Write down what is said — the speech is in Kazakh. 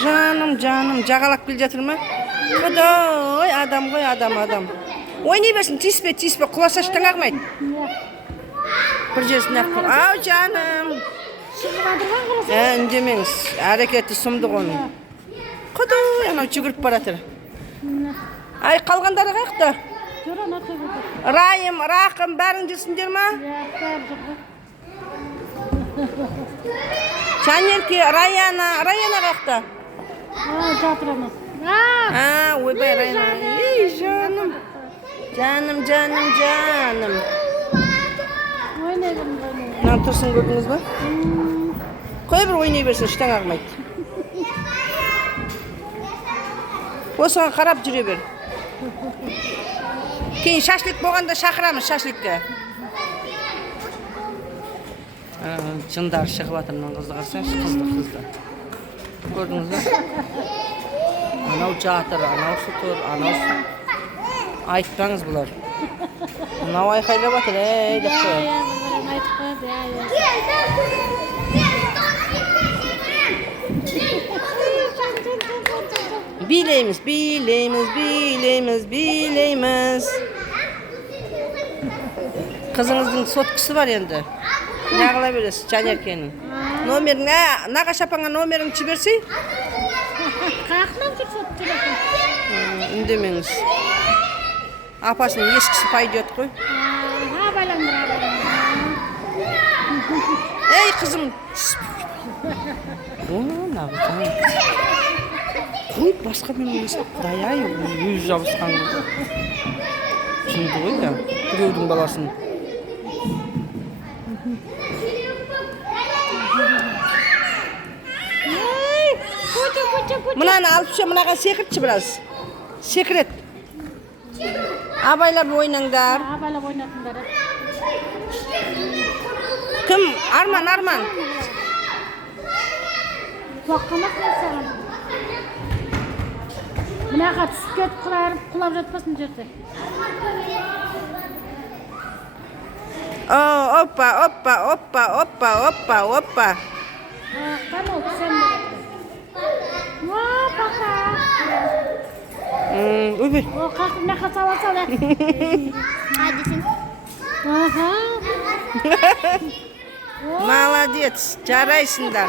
Жаным, жағалап келе жатыр ма? Құдай, адам ғой, адам. Ойнай берсін, тиіспе, құласа ештеңе қылмайды. Бір жерсін ақ. Ау, жаным. Үндемеңіз, әрекеті сұмдық оның. Құдай, анау жүгіріп баратыр. Ай, қалғандары қайықта? Райым, Рақым, бәрің жүрсіңдер ма? Жанерке, Раяна қайықта? Жатыр ана. Ойбай, Раяна. Ей, жаным. Жаным. Ойнай беріңіз. Мынаны тұрсын көрдіңіз ба? Қой бір ойнай берсін, іштен ағымайды. Осыған қарап жүре бер. Кейін шашлик болғанда шақырамыз шашликке. Жындар шығып атыр, мұның қызды қарсаңшы, қызды. Көрдіңіз ба? Анау жатыр, анаусы тұр, анаусы. Айтпаңыз бұлар. Мынау айқайлап атыр, деп қой. Билейміз. Қызыңыздың соткысы бар енді. Неғыла бересіз, Жанеркенің. Номерін, нағаш апаңа номерін жіберсей? Қақынан жүр сот телефон. Үндемеңіз. Апасының ешкісі пайдет қой. Ей, қызым. Нағызан. Қой, басқа мен емесі. Құдай-ай, өз жабысқан. Жынды ғой, да. Біреудің баласын. Мынаны алып ше, мынаған секіртші біраз. Секірет. Абайлап ойнаңдар. Абайлап ойнатыңдар. Кім? Арман. Тоққамақ саған. Мұнаға түсіп кетіп құлап жатпасын жерде. Опа. Қана ол түсем болады. Пока. Өбе. Қақып нақат сала. Қайдысың? Молодец, жарайсыңдар.